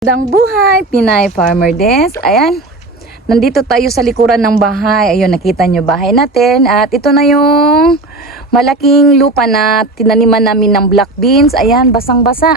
Magandang buhay, Pinay Farmer Des. Ayan, nandito tayo sa likuran ng bahay. Ayun, nakita nyo bahay natin. At ito na yung malaking lupa na tinaniman namin ng black beans. Ayan, basang-basa.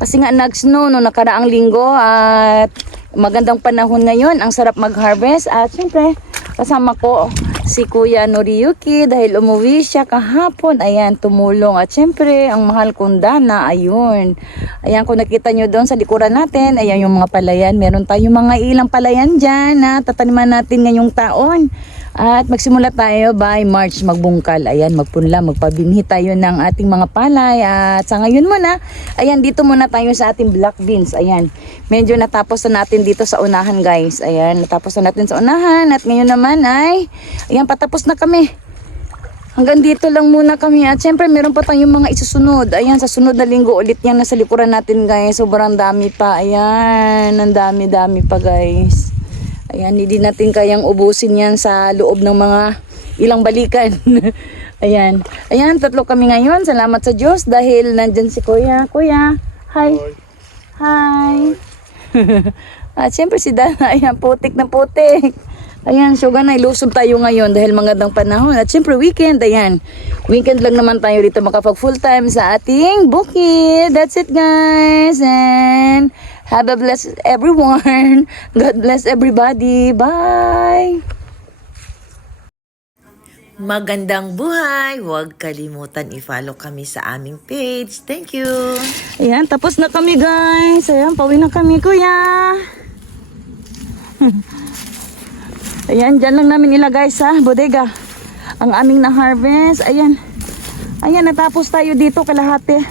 Kasi nga nag-snow no nakaraang linggo at magandang panahon ngayon. Ang sarap mag-harvest. At syempre, kasama ko si Kuya Noriyuki dahil umuwi siya kahapon. Ayan, tumulong. At syempre, ang mahal kong Dana, ayun. Ayan, kung nakita nyo doon sa likuran natin, ayan yung mga palayan. Meron tayong mga ilang palayan dyan na tataniman natin ngayong taon. At magsimula tayo by March magbungkal. Ayan, magpunla, magpabinhi tayo ng ating mga palay. At sa ngayon muna, ayan, dito muna tayo sa ating black beans. Ayan, medyo natapos na natin dito sa unahan, guys. Ayan, natapos na natin sa unahan. At ngayon naman ay, ayan, patapos na kami. Hanggang dito lang muna kami. At syempre, meron pa tayong mga isusunod. Ayan, sa sunod na linggo ulit yan nasa likuran natin, guys. Sobrang dami pa. Ayan, ang dami-dami pa, guys. Ayan, hindi natin kayang ubusin yan sa loob ng mga ilang balikan. Ayan. Ayan, tatlo kami ngayon. Salamat sa Diyos dahil nandyan si Kuya. Kuya, hi. Hi. At syempre si Dana, ayan, putik na putik. Ayan, so ganay, lusob tayo ngayon dahil magandang panahon. At syempre weekend, ayan. Weekend lang naman tayo dito makapag full time sa ating bukid. That's it, guys. And have a blessed everyone. God bless everybody. Bye! Magandang buhay! Huwag kalimutan i-follow kami sa aming page. Thank you! Ayan, tapos na kami, guys. Ayan, pauwi na kami, Kuya. Ayan, dyan lang namin ilagay sa bodega ang aming na-harvest. Ayan. Ayan, natapos tayo dito, kalahati.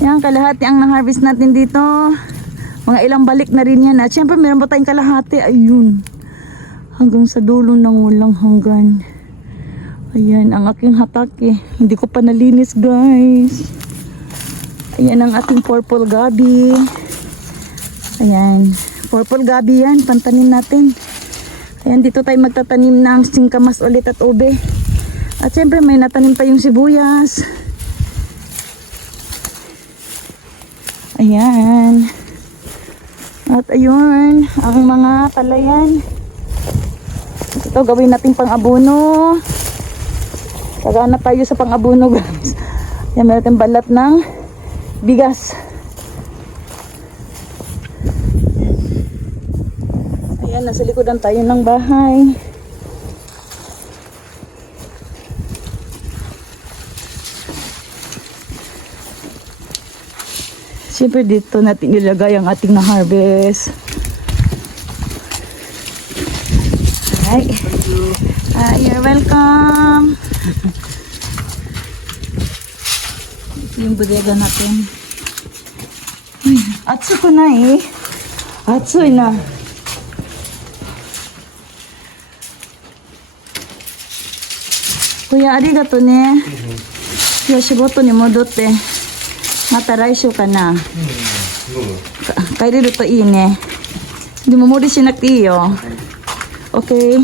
Ayan, kalahati ang na-harvest natin dito. Mga ilang balik na rin yan. At syempre, meron pa tayong kalahati. Ayun. Hanggang sa dulo ng walang hanggan. Ayan, ang aking hatake. Hindi ko pa nalinis, guys. Ayan ang ating purple gabi. Ayan. Purple gabi yan. Pantanim natin. Ayan, dito tayo magtatanim ng singkamas ulit at ube. At syempre may natanim pa yung sibuyas. Ayan. At ayun, ang mga palayan. Ito gawin natin pang abono. Tagana tayo sa pang abono, guys. Ayan, meron tayong balat ng bigas. Ayan, nasa likodan tayo ng bahay. Siyempre dito natin ilagay ang ating na-harvest. Hi. You're welcome. Ito yung bodega natin. Atsu ko na eh. Atsu na. Kuya, arigato ne. Yo, shiboto ni modotte. Mata laishu ka na. Kaireru to ii ne. Hindi mo muri shinakute ii yo. Okay?